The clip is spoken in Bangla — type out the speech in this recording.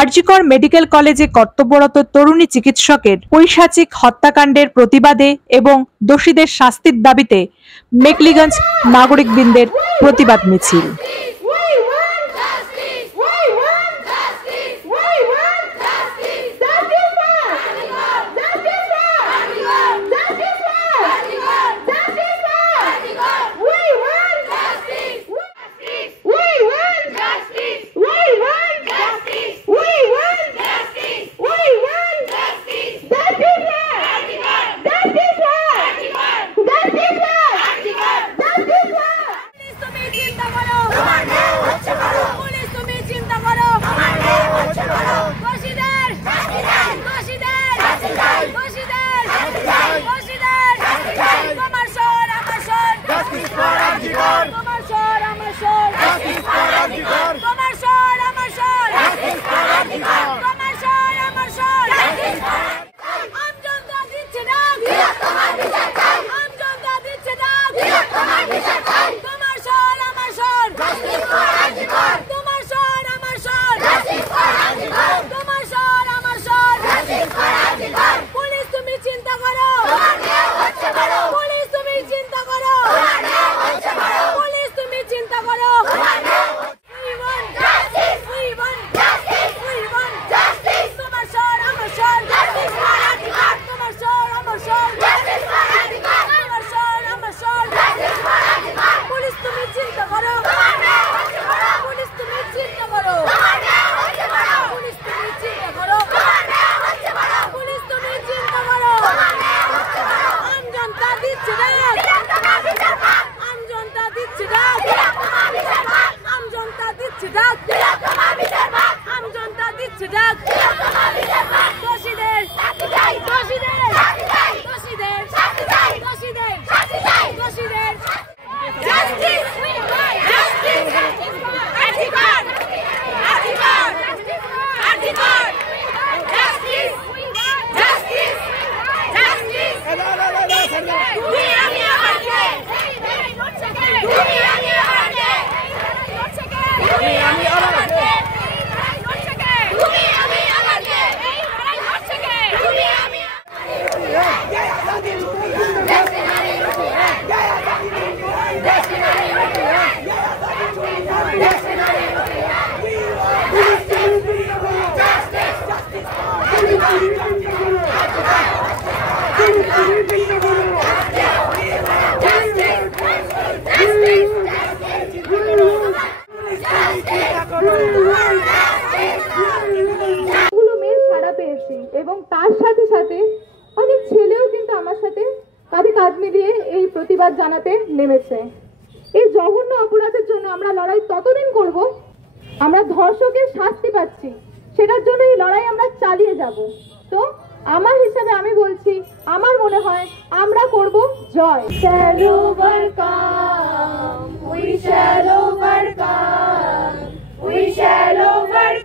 আরজিকর মেডিকেল কলেজে কর্তব্যরত তরুণী চিকিৎসকের পৈশাচিক হত্যাকাণ্ডের প্রতিবাদে এবং দোষীদের শাস্তির দাবিতে মেখলিগঞ্জ নাগরিকবৃন্দের প্রতিবাদ মিছিল। এবং তার সাথে সাথে অনেক ছেলেও কিন্তু আমার সাথে কাঁধে কাঁধ মিলিয়ে এই প্রতিবাদ জানাতে নেমেছে। এই জঘন্য অপরাধের জন্য আমরা লড়াই ততদিন করব আমরা ধর্ষকের শাস্তি পাচ্ছি, সেটার জন্য এই লড়াই আমরা চালিয়ে যাব। তো আমার হিসাবে আমি বলছি, আমার মনে হয় আমরা করব জয়। shall overcome, we shall overcome, we shall overcome।